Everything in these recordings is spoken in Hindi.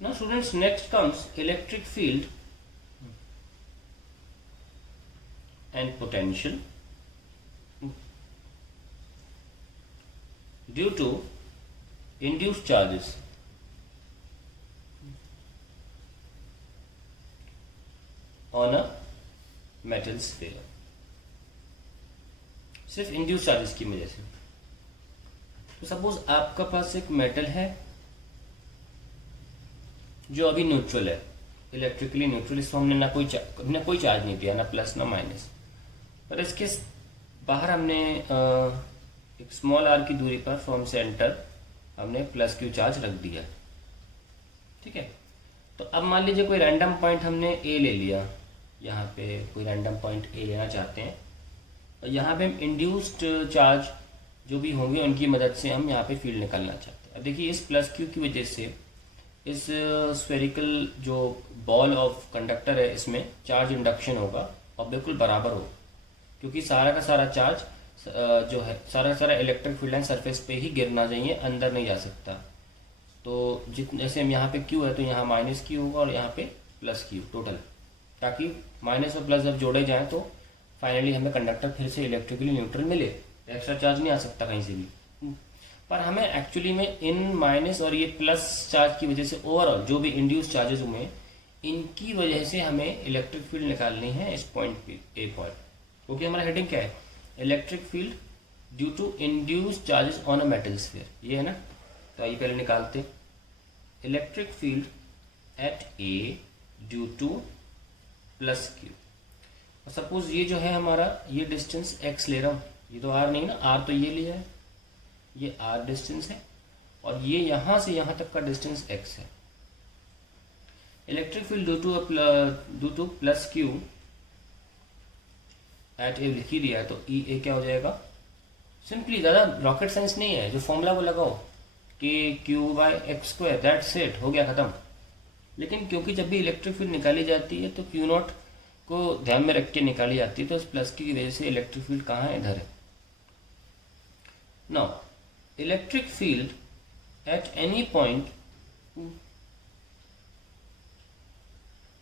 Now students, next comes electric field and potential due to induced charges on a metal sphere. सिर्फ इंड्यूस चार्जेस की वजह से। तो सपोज आपका पास एक मेटल है जो अभी न्यूट्रल है, इलेक्ट्रिकली न्यूट्रल, इसमें हमने ना कोई चार्ज नहीं दिया, ना प्लस ना माइनस, पर इसके बाहर हमने एक स्मॉल आर की दूरी पर फ्रॉम सेंटर हमने प्लस क्यू चार्ज रख दिया। ठीक है, तो अब मान लीजिए कोई रैंडम पॉइंट हमने ए ले लिया, यहाँ पे कोई रैंडम पॉइंट ए लेना चाहते हैं, और यहाँ पे हम इंड्यूस्ड चार्ज जो भी होंगे उनकी मदद से हम यहाँ पे फील्ड निकालना चाहते हैं। अब देखिए इस प्लस क्यू की वजह से इस स्फेरिकल जो बॉल ऑफ कंडक्टर है इसमें चार्ज इंडक्शन होगा और बिल्कुल बराबर होगा, क्योंकि सारा का सारा चार्ज जो है, सारा का सारा इलेक्ट्रिक फील्ड लाइन सरफेस पे ही गिरना चाहिए, अंदर नहीं जा सकता। तो जैसे हम यहाँ पे क्यू है तो यहाँ माइनस क्यू होगा और यहाँ पे प्लस क्यू टोटल, ताकि माइनस और प्लस जब जोड़े जाएं तो फाइनली हमें कंडक्टर फिर से इलेक्ट्रिकली न्यूट्रल मिले, एक्स्ट्रा चार्ज नहीं आ सकता कहीं से भी। पर हमें एक्चुअली में इन माइनस और ये प्लस चार्ज की वजह से ओवरऑल जो भी इंड्यूस चार्जेस हुए इनकी वजह से हमें इलेक्ट्रिक फील्ड निकालनी है इस पॉइंट पे, ए पॉइंट, क्योंकि हमारा हेडिंग क्या है, electric field due to induce charges on a metal sphere, ये है ना। तो आइए पहले निकालते, electric field at A due to plus q. Suppose ये जो है हमारा, ये डिस्टेंस x ले रहा हूँ, ये तो r नहीं ना, r तो ये लिया है, ये r डिस्टेंस है और ये यहां से यहां तक का डिस्टेंस x है। Electric field due to plus q at A लिख ही दिया है, तो ई ए क्या हो जाएगा, सिंपली, ज़्यादा रॉकेट साइंस नहीं है, जो फॉर्मूला को लगाओ कि q by x square, that's it, हो गया खत्म। लेकिन क्योंकि जब भी इलेक्ट्रिक फील्ड निकाली जाती है तो क्यू नॉट को ध्यान में रख के निकाली जाती है, तो इस प्लस की वजह से इलेक्ट्रिक फील्ड कहाँ है, इधर है। Now electric field at any point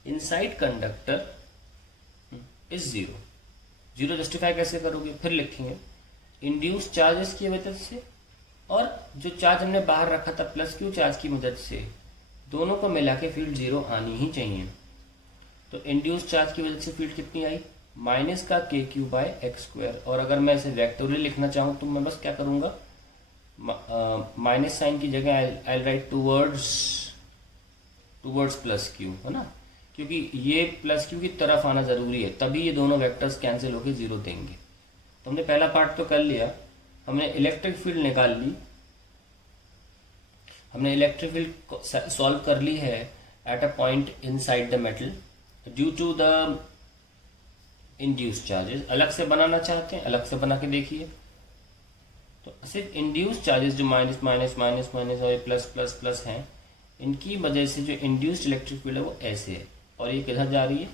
inside conductor is zero. Zero justify कैसे करोगे, फिर लिखेंगे इंड्यूस चार्जेस की वजह से और जो चार्ज हमने बाहर रखा था प्लस क्यू चार्ज की मदद से, दोनों को मिला के फील्ड जीरो आनी ही चाहिए। तो इंड्यूस चार्ज की वजह से फील्ड कितनी आई, माइनस का के क्यू बाय एक्स स्क्वायर। और अगर मैं इसे वेक्टोरियल लिखना चाहूँ तो मैं बस क्या करूँगा, माइनस साइन की जगह आई राइट टूवर्ड्स प्लस क्यू, है ना, क्योंकि ये प्लस क्यू की तरफ आना जरूरी है, तभी ये दोनों वेक्टर्स कैंसिल होकर जीरो देंगे। तो हमने पहला पार्ट तो कर लिया, हमने इलेक्ट्रिक फील्ड निकाल ली, हमने इलेक्ट्रिक फील्ड सॉल्व कर ली है at a point inside the metal due to the induce charges. अलग से बनाना चाहते हैं, अलग से बना के देखिए। तो सिर्फ इंड्यूस चार्जेस जो माइनस माइनस माइनस माइनस और प्लस प्लस प्लस हैं, इनकी वजह से जो इंड्यूस्ड इलेक्ट्रिक फील्ड है वो ऐसे है, और ये किधर जा रही है,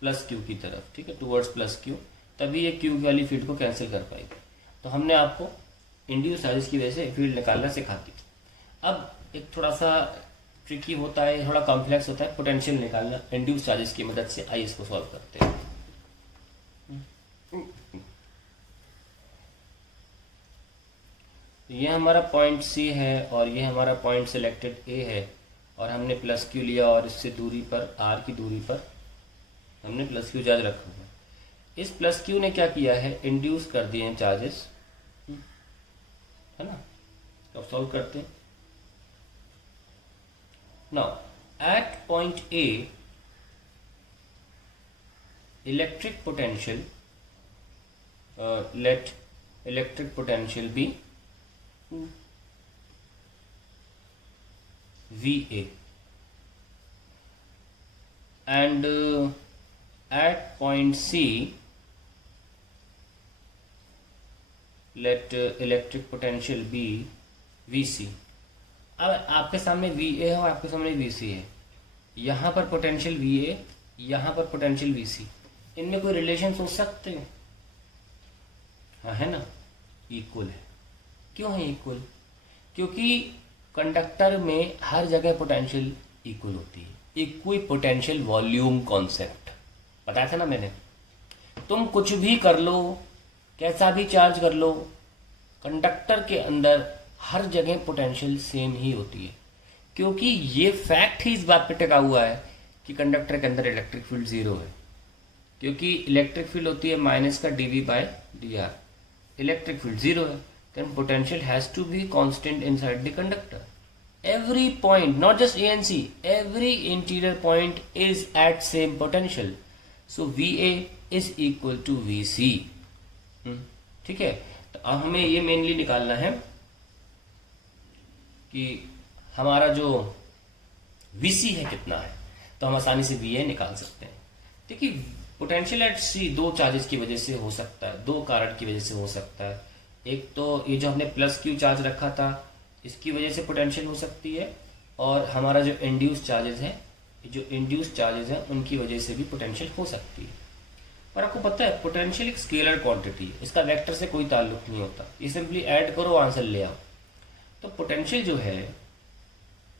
प्लस क्यू की तरफ, ठीक है, टूवर्ड्स प्लस क्यू, तभी ये क्यू वाली फील्ड को कैंसिल कर पाएगी। तो हमने आपको इंड्यूस चार्जेस की वजह से फील्ड निकालना सिखा दी। अब एक थोड़ा सा ट्रिकी होता है, थोड़ा कॉम्प्लेक्स होता है पोटेंशियल निकालना इंड्यूस चार्जेस की मदद से। आइए इसको सॉल्व करते हैं। ये हमारा पॉइंट सी है और ये हमारा पॉइंट सिलेक्टेड ए है, और हमने प्लस क्यू लिया और इससे दूरी पर, आर की दूरी पर हमने प्लस क्यू चार्ज रखा हुआ है। इस प्लस क्यू ने क्या किया है, इंड्यूस कर दिए हैं चार्जेस, है ना। तो सॉल्व करते हैं। Now, at point A, electric potential, let electric potential be VA, and at point C, let electric potential be VC। अब आपके सामने VA है और आपके सामने VC है, यहाँ पर पोटेंशियल VA, यहाँ पर पोटेंशियल VC, इनमें कोई रिलेशन सोच सकते हैं, हाँ है ना, इक्वल है। क्यों है इक्वल, क्योंकि कंडक्टर में हर जगह पोटेंशियल इक्वल होती है। इक्वी पोटेंशियल वॉल्यूम कॉन्सेप्ट बताया था ना मैंने। तुम कुछ भी कर लो, कैसा भी चार्ज कर लो, कंडक्टर के अंदर हर जगह पोटेंशियल सेम ही होती है, क्योंकि ये फैक्ट ही इस बात पे टिका हुआ है कि कंडक्टर के अंदर इलेक्ट्रिक फील्ड जीरो है, क्योंकि इलेक्ट्रिक फील्ड होती है माइनस का dv by dr। Electric field zero है, then potential has to be constant inside the conductor. Every point, not just A and C, every interior point is at same potential. So VA is equal to VC. ठीक है, तो अब हमें ये मेनली निकालना है कि हमारा जो VC है कितना है, तो हम आसानी से VA निकाल सकते हैं। देखिए, पोटेंशियल एट C दो चार्जेस की वजह से हो सकता है, दो कारण की वजह से हो सकता है। एक तो ये जो हमने प्लस Q चार्ज रखा था, इसकी वजह से पोटेंशियल हो सकती है, और हमारा जो इंड्यूस चार्जेस हैं, जो इंड्यूस चार्जेस हैं उनकी वजह से भी पोटेंशियल हो सकती है। और आपको पता है पोटेंशियल एक स्केलर क्वांटिटी है, इसका वेक्टर से कोई ताल्लुक नहीं होता, ये सिंपली ऐड करो आंसर ले आओ। तो पोटेंशियल जो है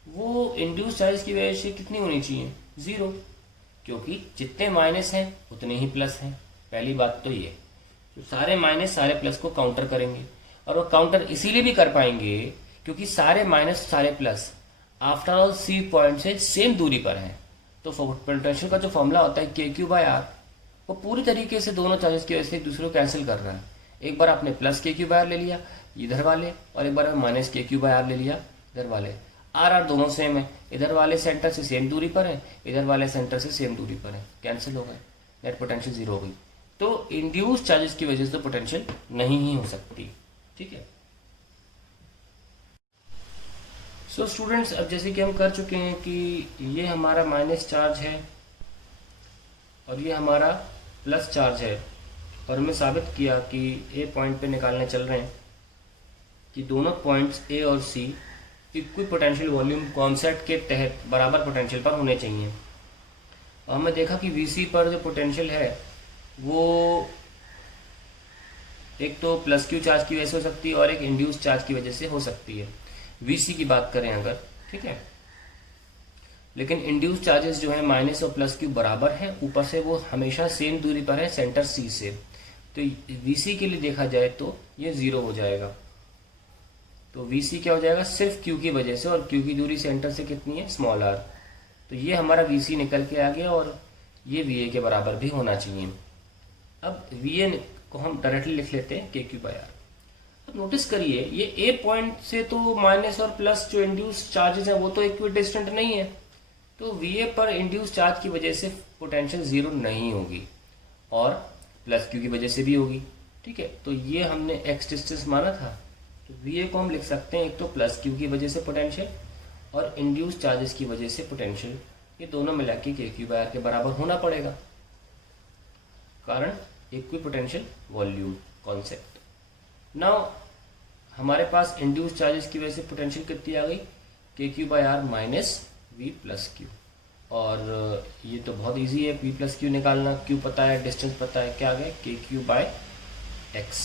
वो इंड्यूस चार्ज की वजह से कितनी होनी चाहिए, जीरो, क्योंकि जितने माइनस हैं उतने ही प्लस हैं। पहली बात तो ये, तो सारे माइनस सारे प्लस को काउंटर करेंगे, और वो काउंटर इसीलिए भी कर पाएंगे क्योंकि सारे माइनस सारे plus after all C point से सेम दूरी पर हैं। तो पोटेंशियल का जो फॉर्मूला होता है KQ/R, वो पूरी तरीके से दोनों चार्जेस की वजह से एक दूसरे को कैंसिल कर रहा है। एक बार आपने प्लस KQ/R ले लिया इधर वाले, और एक बार माइनस KQ/R ले लिया इधर वाले। R दोनों सेम है, इधर वाले सेंटर से सेम दूरी पर है, इधर वाले सेंटर से सेम दूरी पर है, कैंसिल हो गए, नेट पोटेंशियल जीरो हो गई। तो इंड्यूस चार्जेस की वजह से तो पोटेंशियल नहीं ही हो सकती। ठीक है, सो स्टूडेंट्स, अब जैसे कि हम कर चुके हैं कि ये हमारा माइनस चार्ज है और ये हमारा प्लस चार्ज है, और हमने साबित किया कि ए पॉइंट पे निकालने चल रहे हैं कि दोनों पॉइंट्स ए और सी इक्वी पोटेंशियल वॉल्यूम कॉन्सेप्ट के तहत बराबर पोटेंशियल पर होने चाहिए। और हमने देखा कि वीसी पर जो पोटेंशियल है वो एक तो प्लस क्यू चार्ज की वजह से हो सकती है और एक इंड्यूस चार्ज की वजह से हो सकती है, वीसी की बात करें अगर। ठीक है, लेकिन इंड्यूस चार्जेस जो है माइनस और प्लस क्यू बराबर हैं, ऊपर से वो हमेशा सेम दूरी पर है सेंटर सी से। तो वीसी के लिए देखा जाए तो ये जीरो हो जाएगा। तो वीसी क्या हो जाएगा, सिर्फ क्यू की वजह से, और क्यू की दूरी सेंटर से कितनी है, स्मॉल आर। तो ये हमारा वीसी निकल के आ गया, और ये वीए के बराबर भी होना चाहिए। अब वीए को हम डायरेक्टली लिख लेते हैं KQ/R। अब नोटिस करिए, ये ए पॉइंट से तो माइनस और प्लस जो इंड्यूस चार्जेस हैं वो तो इक्विडिस्टेंट नहीं है, तो वीए पर इंड्यूस चार्ज की वजह से पोटेंशियल जीरो नहीं होगी, और प्लस क्यू की वजह से भी होगी। ठीक है, तो ये हमने एक्स डिस्टेंस माना था, तो वीए को हम लिख सकते हैं एक तो प्लस क्यू की वजह से पोटेंशियल और इंड्यूस चार्जेस की वजह से पोटेंशियल, ये दोनों मिला के KQ/R के बराबर होना पड़ेगा, कारण equi potential volume concept. Now हमारे पास इंड्यूस चार्जेस की वजह से पोटेंशियल कितनी आ गई, KQ/R minus V plus Q. और ये तो बहुत इजी है, V प्लस क्यू निकालना, क्यू पता है, डिस्टेंस पता है, क्या आ गया KQ/X।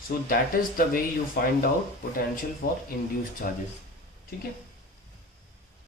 So that is the way you find out potential for induce charges. ठीक है।